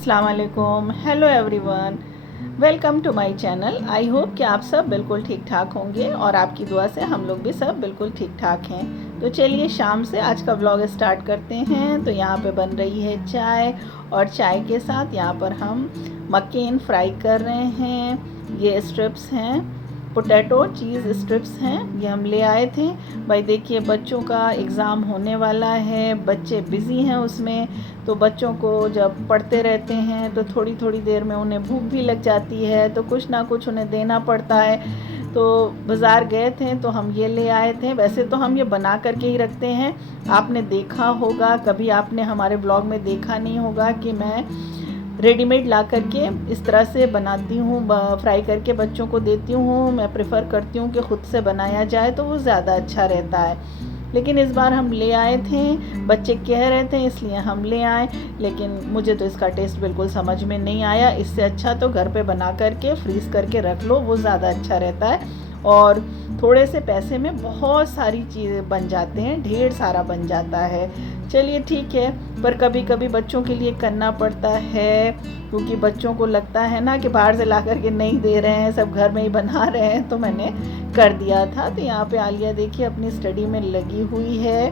अस्सलाम वालेकुम, hello everyone, welcome to my channel. I hope कि आप सब बिल्कुल ठीक ठाक होंगे और आपकी दुआ से हम लोग भी सब बिल्कुल ठीक ठाक हैं। तो चलिए शाम से आज का व्लॉग स्टार्ट करते हैं। तो यहाँ पे बन रही है चाय और चाय के साथ यहाँ पर हम मक्केन फ्राई कर रहे हैं। ये स्ट्रिप्स हैं, पोटैटो चीज़ स्ट्रिप्स हैं, ये हम ले आए थे। भाई देखिए बच्चों का एग्ज़ाम होने वाला है, बच्चे बिज़ी हैं उसमें, तो बच्चों को जब पढ़ते रहते हैं तो थोड़ी थोड़ी देर में उन्हें भूख भी लग जाती है, तो कुछ ना कुछ उन्हें देना पड़ता है। तो बाज़ार गए थे तो हम ये ले आए थे। वैसे तो हम ये बना करके ही रखते हैं, आपने देखा होगा, कभी आपने हमारे ब्लॉग में देखा नहीं होगा कि मैं रेडीमेड ला करके इस तरह से बनाती हूँ, फ्राई करके बच्चों को देती हूँ। मैं प्रेफर करती हूँ कि ख़ुद से बनाया जाए तो वो ज़्यादा अच्छा रहता है। लेकिन इस बार हम ले आए थे, बच्चे कह रहे थे इसलिए हम ले आए, लेकिन मुझे तो इसका टेस्ट बिल्कुल समझ में नहीं आया। इससे अच्छा तो घर पे बना करके फ्रीज़ करके रख लो, वो ज़्यादा अच्छा रहता है और थोड़े से पैसे में बहुत सारी चीज़ें बन जाते हैं, ढेर सारा बन जाता है। चलिए ठीक है, पर कभी कभी बच्चों के लिए करना पड़ता है, क्योंकि बच्चों को लगता है ना कि बाहर से ला कर के नहीं दे रहे हैं, सब घर में ही बना रहे हैं, तो मैंने कर दिया था। तो यहाँ पे आलिया देखिए अपनी स्टडी में लगी हुई है।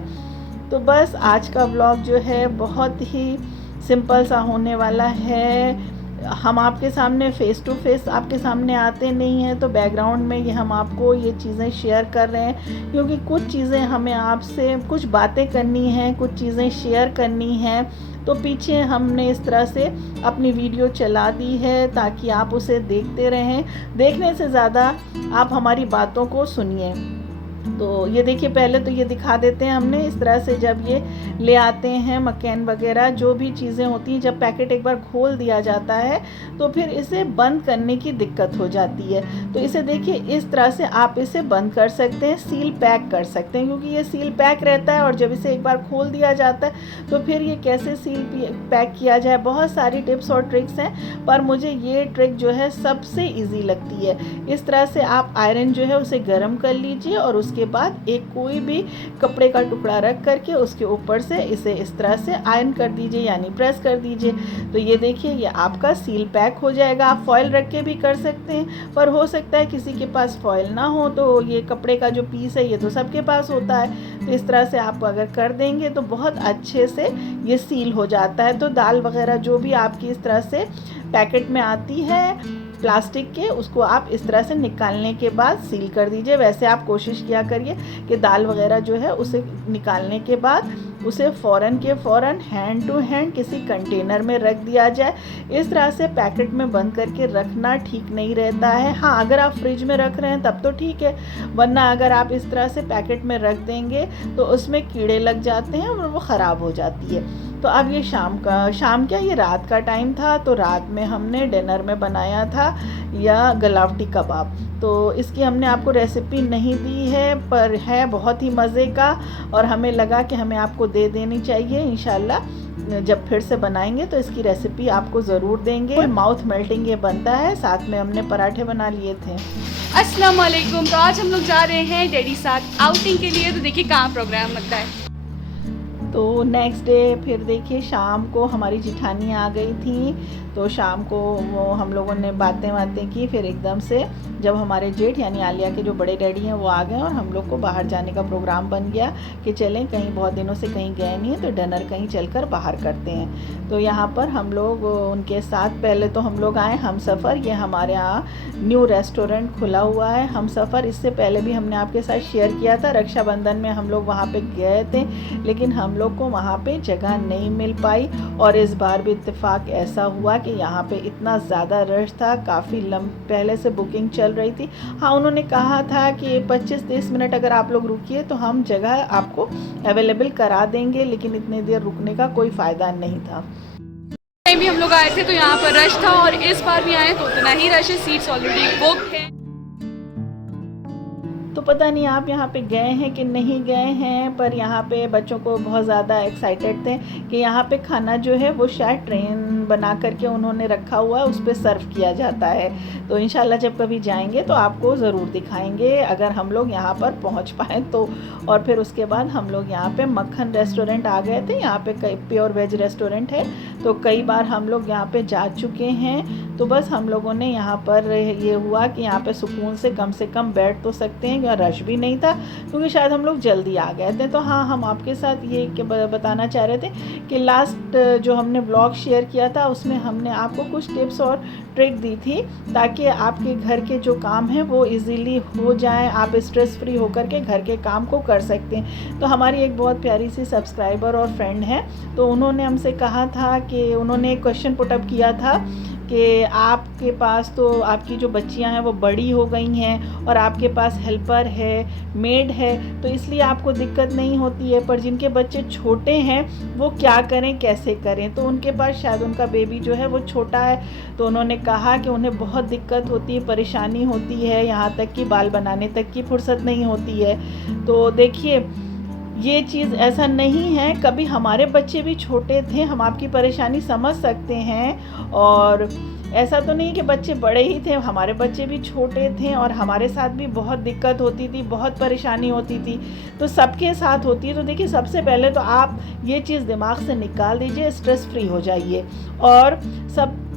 तो बस आज का व्लॉग जो है बहुत ही सिंपल सा होने वाला है। हम आपके सामने फ़ेस टू फेस आपके सामने आते नहीं हैं, तो बैकग्राउंड में ये हम आपको ये चीज़ें शेयर कर रहे हैं, क्योंकि कुछ चीज़ें हमें आपसे कुछ बातें करनी हैं, कुछ चीज़ें शेयर करनी हैं। तो पीछे हमने इस तरह से अपनी वीडियो चला दी है ताकि आप उसे देखते रहें। देखने से ज़्यादा आप हमारी बातों को सुनिए। तो ये देखिए, पहले तो ये दिखा देते हैं हमने इस तरह से, जब ये ले आते हैं मक्केन वगैरह जो भी चीज़ें होती हैं, जब पैकेट एक बार खोल दिया जाता है तो फिर इसे बंद करने की दिक्कत हो जाती है। तो इसे देखिए इस तरह से आप इसे बंद कर सकते हैं, सील पैक कर सकते हैं, क्योंकि ये सील पैक रहता है और जब इसे एक बार खोल दिया जाता है तो फिर ये कैसे सील पैक किया जाए, बहुत सारी टिप्स और ट्रिक्स हैं, पर मुझे ये ट्रिक जो है सबसे ईजी लगती है। इस तरह से आप आयरन जो है उसे गर्म कर लीजिए और उसके बाद एक कोई भी कपड़े का टुकड़ा रख करके उसके ऊपर से इसे इस तरह से आयरन कर दीजिए, यानी प्रेस कर दीजिए। तो ये देखिए ये आपका सील पैक हो जाएगा। आप फॉयल रख के भी कर सकते हैं, पर हो सकता है किसी के पास फॉयल ना हो, तो ये कपड़े का जो पीस है ये तो सबके पास होता है। तो इस तरह से आप अगर कर देंगे तो बहुत अच्छे से ये सील हो जाता है। तो दाल वगैरह जो भी आपकी इस तरह से पैकेट में आती है प्लास्टिक के, उसको आप इस तरह से निकालने के बाद सील कर दीजिए। वैसे आप कोशिश किया करिए कि दाल वगैरह जो है उसे निकालने के बाद उसे फ़ौरन के फ़ौरन हैंड टू हैंड किसी कंटेनर में रख दिया जाए। इस तरह से पैकेट में बंद करके रखना ठीक नहीं रहता है। हाँ, अगर आप फ्रिज में रख रहे हैं तब तो ठीक है, वरना अगर आप इस तरह से पैकेट में रख देंगे तो उसमें कीड़े लग जाते हैं और वो ख़राब हो जाती है। तो अब ये शाम क्या ये रात का टाइम था, तो रात में हमने डिनर में बनाया था या गलावटी कबाब। तो इसकी हमने आपको रेसिपी नहीं दी है, पर है बहुत ही मज़े का और हमें लगा कि हमें आपको दे देनी चाहिए। इंशाल्लाह जब फिर से बनाएंगे तो इसकी रेसिपी आपको ज़रूर देंगे। माउथ मेल्टिंग ये बनता है। साथ में हमने पराठे बना लिए थे। अस्सलाम वालेकुम। तो आज हम लोग जा रहे हैं डैडी साथ आउटिंग के लिए। तो देखिए कहाँ प्रोग्राम लगता है। तो नेक्स्ट डे फिर देखिए शाम को हमारी जिठानी आ गई थी, तो शाम को वो हम लोगों ने बातें की। फिर एकदम से जब हमारे जेठ यानी आलिया के जो बड़े डैडी हैं वो आ गए और हम लोग को बाहर जाने का प्रोग्राम बन गया कि चलें, कहीं बहुत दिनों से कहीं गए नहीं हैं तो डिनर कहीं चलकर बाहर करते हैं। तो यहाँ पर हम लोग उनके साथ पहले तो हम लोग आए हमसफ़र। ये हमारे यहाँ न्यू रेस्टोरेंट खुला हुआ है हमसफ़र। इससे पहले भी हमने आपके साथ शेयर किया था, रक्षाबंधन में हम लोग वहाँ पर गए थे, लेकिन हम लोग को वहाँ पे जगह नहीं मिल पाई। और इस बार भी इत्तेफाक ऐसा हुआ कि यहाँ पे इतना ज़्यादा रश था, काफ़ी पहले से बुकिंग चल रही थी। हाँ, उन्होंने कहा था कि 25-30 मिनट अगर आप लोग रुकिए तो हम जगह आपको अवेलेबल करा देंगे, लेकिन इतनी देर रुकने का कोई फ़ायदा नहीं था। भी हम लोग आए थे तो यहाँ पर रश था और इस बार भी आए तो उतना ही रश है, सीट्स ऑलरेडी बुक है। तो पता नहीं आप यहाँ पे गए हैं कि नहीं गए हैं, पर यहाँ पे बच्चों को बहुत ज़्यादा एक्साइटेड थे कि यहाँ पे खाना जो है वो शायद ट्रेन बना करके उन्होंने रखा हुआ है, उस पर सर्व किया जाता है। तो इंशाल्लाह जब कभी जाएंगे तो आपको ज़रूर दिखाएंगे, अगर हम लोग यहाँ पर पहुँच पाएँ तो। और फिर उसके बाद हम लोग यहाँ पे मक्खन रेस्टोरेंट आ गए थे। यहाँ पे प्योर वेज रेस्टोरेंट है, तो कई बार हम लोग यहाँ पे जा चुके हैं। तो बस हम लोगों ने यहाँ पर ये हुआ कि यहाँ पे सुकून से कम बैठ तो सकते हैं, रश भी नहीं था क्योंकि शायद हम लोग जल्दी आ गए थे। तो हाँ, हम आपके साथ ये बताना चाह रहे थे कि लास्ट जो हमने ब्लॉग शेयर किया था उसमें हमने आपको कुछ टिप्स और ट्रिक दी थी ताकि आपके घर के जो काम हैं वो इजीली हो जाएं, आप स्ट्रेस फ्री होकर के घर के काम को कर सकते हैं। तो हमारी एक बहुत प्यारी सी सब्सक्राइबर और फ्रेंड है, तो उन्होंने हमसे कहा था कि उन्होंने एक क्वेश्चन पुटअप किया था कि आपके पास तो आपकी जो बच्चियां हैं वो बड़ी हो गई हैं और आपके पास हेल्पर है, मेड है, तो इसलिए आपको दिक्कत नहीं होती है, पर जिनके बच्चे छोटे हैं वो क्या करें, कैसे करें। तो उनके पास शायद उनका बेबी जो है वो छोटा है, तो उन्होंने कहा कि उन्हें बहुत दिक्कत होती है, परेशानी होती है, यहाँ तक कि बाल बनाने तक की फुर्सत नहीं होती है। तो देखिए, ये चीज़ ऐसा नहीं है, कभी हमारे बच्चे भी छोटे थे, हम आपकी परेशानी समझ सकते हैं। और ऐसा तो नहीं कि बच्चे बड़े ही थे, हमारे बच्चे भी छोटे थे और हमारे साथ भी बहुत दिक्कत होती थी, बहुत परेशानी होती थी, तो सबके साथ होती है। तो देखिए, सबसे पहले तो आप ये चीज़ दिमाग से निकाल दीजिए, स्ट्रेस फ्री हो जाइए। और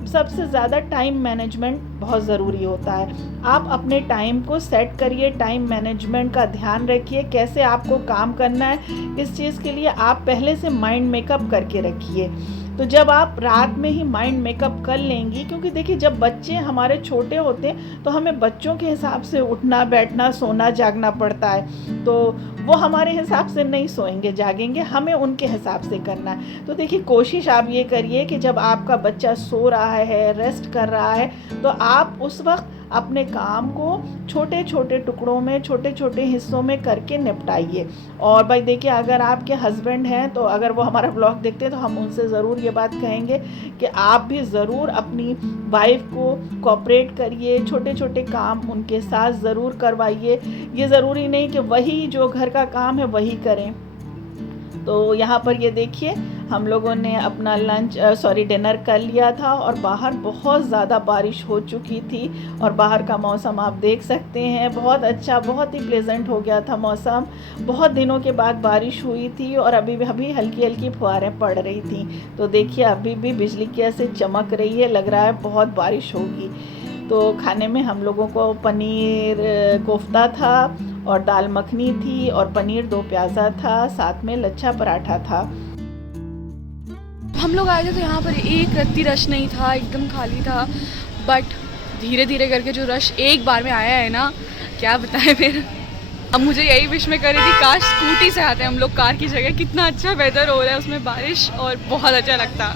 सबसे ज़्यादा टाइम मैनेजमेंट बहुत ज़रूरी होता है। आप अपने टाइम को सेट करिए, टाइम मैनेजमेंट का ध्यान रखिए, कैसे आपको काम करना है, इस चीज़ के लिए आप पहले से माइंड मेकअप करके रखिए। तो जब आप रात में ही माइंड मेकअप कर लेंगी, क्योंकि देखिए जब बच्चे हमारे छोटे होते हैं तो हमें बच्चों के हिसाब से उठना, बैठना, सोना, जागना पड़ता है, तो वो हमारे हिसाब से नहीं सोएंगे, जागेंगे, हमें उनके हिसाब से करना है। तो देखिए, कोशिश आप ये करिए कि जब आपका बच्चा सो रहा है, रेस्ट कर रहा है, तो आप उस वक्त अपने काम को छोटे छोटे टुकड़ों में, छोटे छोटे हिस्सों में करके निपटाइए। और भाई देखिए, अगर आपके हस्बैंड हैं तो अगर वो हमारा ब्लॉग देखते हैं तो हम उनसे ज़रूर ये बात कहेंगे कि आप भी ज़रूर अपनी वाइफ को कोऑपरेट करिए, छोटे छोटे काम उनके साथ ज़रूर करवाइए। ये ज़रूरी नहीं कि वही जो घर का काम है वही करें। तो यहाँ पर ये देखिए, हम लोगों ने अपना डिनर कर लिया था और बाहर बहुत ज़्यादा बारिश हो चुकी थी और बाहर का मौसम आप देख सकते हैं, बहुत अच्छा, बहुत ही प्लेजेंट हो गया था मौसम। बहुत दिनों के बाद बारिश हुई थी और अभी हल्की हल्की फुहारें पड़ रही थी। तो देखिए, अभी भी बिजली कैसे चमक रही है, लग रहा है बहुत बारिश होगी। तो खाने में हम लोगों को पनीर कोफ्ता था और दाल मखनी थी और पनीर दो प्याज़ा था, साथ में लच्छा पराठा था। हम लोग आए थे तो यहाँ पर एक रत्ती रश नहीं था, एकदम खाली था। बट धीरे धीरे करके जो रश एक बार में आया है ना, क्या बताएं फिर। अब मुझे यही विश में कर रही थी, काश स्कूटी से आते हम लोग कार की जगह। कितना अच्छा वेदर हो रहा है, उसमें बारिश, और बहुत अच्छा लगता।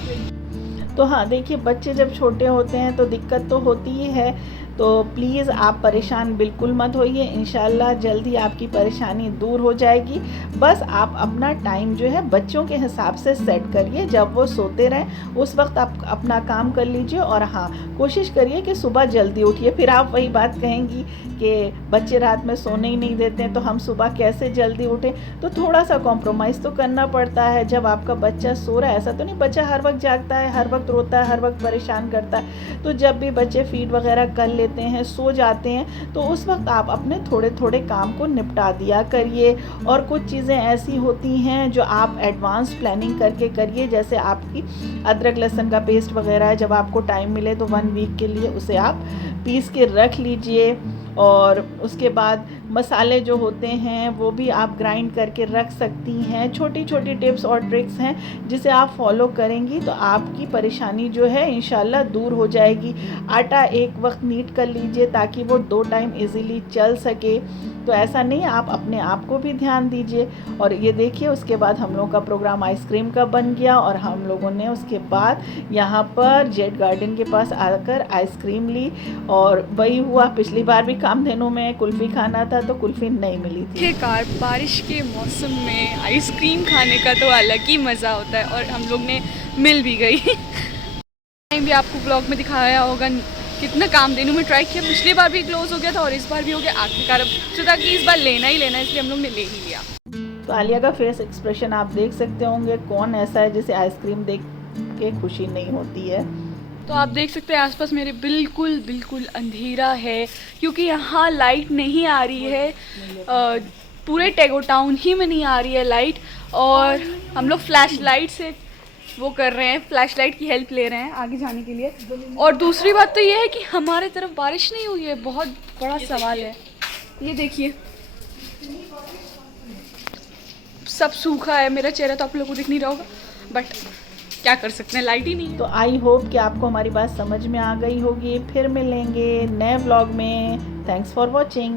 तो हाँ देखिए, बच्चे जब छोटे होते हैं तो दिक्कत तो होती ही है, तो प्लीज़ आप परेशान बिल्कुल मत होइए, इंशाल्लाह जल्दी आपकी परेशानी दूर हो जाएगी। बस आप अपना टाइम जो है बच्चों के हिसाब से सेट करिए, जब वो सोते रहें उस वक्त आप अपना काम कर लीजिए। और हाँ, कोशिश करिए कि सुबह जल्दी उठिए। फिर आप वही बात कहेंगी कि बच्चे रात में सोने ही नहीं देते हैं तो हम सुबह कैसे जल्दी उठें। तो थोड़ा सा कॉम्प्रोमाइज़ तो करना पड़ता है। जब आपका बच्चा सो रहा है, ऐसा तो नहीं बच्चा हर वक्त जागता है, हर वक्त रोता है, हर वक्त परेशान करता है, तो जब भी बच्चे फीड वगैरह कर लेते हैं, सो जाते हैं, तो उस वक्त आप अपने थोड़े थोड़े काम को निपटा दिया करिए। और कुछ चीज़ें ऐसी होती हैं जो आप एडवांस प्लानिंग करके करिए, जैसे आपकी अदरक लहसुन का पेस्ट वगैरह है, जब आपको टाइम मिले तो 1 वीक के लिए उसे आप पीस के रख लीजिए। और उसके बाद मसाले जो होते हैं वो भी आप ग्राइंड करके रख सकती हैं। छोटी छोटी टिप्स और ट्रिक्स हैं जिसे आप फॉलो करेंगी तो आपकी परेशानी जो है इंशाल्लाह दूर हो जाएगी। आटा एक वक्त नीट कर लीजिए ताकि वो 2 टाइम इजीली चल सके। तो ऐसा नहीं, आप अपने आप को भी ध्यान दीजिए। और ये देखिए, उसके बाद हम लोगों का प्रोग्राम आइसक्रीम का बन गया और हम लोगों ने उसके बाद यहाँ पर जेड गार्डन के पास आकर आइसक्रीम ली। और वही हुआ, पिछली बार भी कामधेनु में कुल्फ़ी खाना था तो कुल्फ़ी नहीं मिली थी। आखिरकार बारिश के मौसम में आइसक्रीम खाने का तो अलग ही मज़ा होता है, और हम लोग ने मिल भी गई। टाइम भी आपको ब्लॉग में दिखाया होगा कितना कामधेनु में ट्राई किया। पिछली बार भी क्लोज हो गया था और इस बार भी हो गया। आखिरकार अब सोचा कि इस बार लेना ही लेना है, इसलिए हम लोग ने ले ही लिया। तो आलिया का फेस एक्सप्रेशन आप देख सकते होंगे, कौन ऐसा है जिसे आइसक्रीम देख के खुशी नहीं होती है। तो आप देख सकते हैं आसपास मेरे बिल्कुल बिल्कुल अंधेरा है, क्योंकि यहाँ लाइट नहीं आ रही है। पूरे टेगो टाउन ही में नहीं आ रही है लाइट, और हम लोग फ्लैश लाइट से वो कर रहे हैं, फ्लैश लाइट की हेल्प ले रहे हैं आगे जाने के लिए। और दूसरी बात तो ये है कि हमारे तरफ बारिश नहीं हुई है, बहुत बड़ा सवाल है। ये देखिए सब सूखा है, मेरा चेहरा तो आप लोगों को दिख नहीं रहा होगा, बट क्या कर सकते हैं, लाइट ही नहीं है। तो आई होप कि आपको हमारी बात समझ में आ गई होगी। फिर मिलेंगे नए व्लॉग में। Thanks for watching.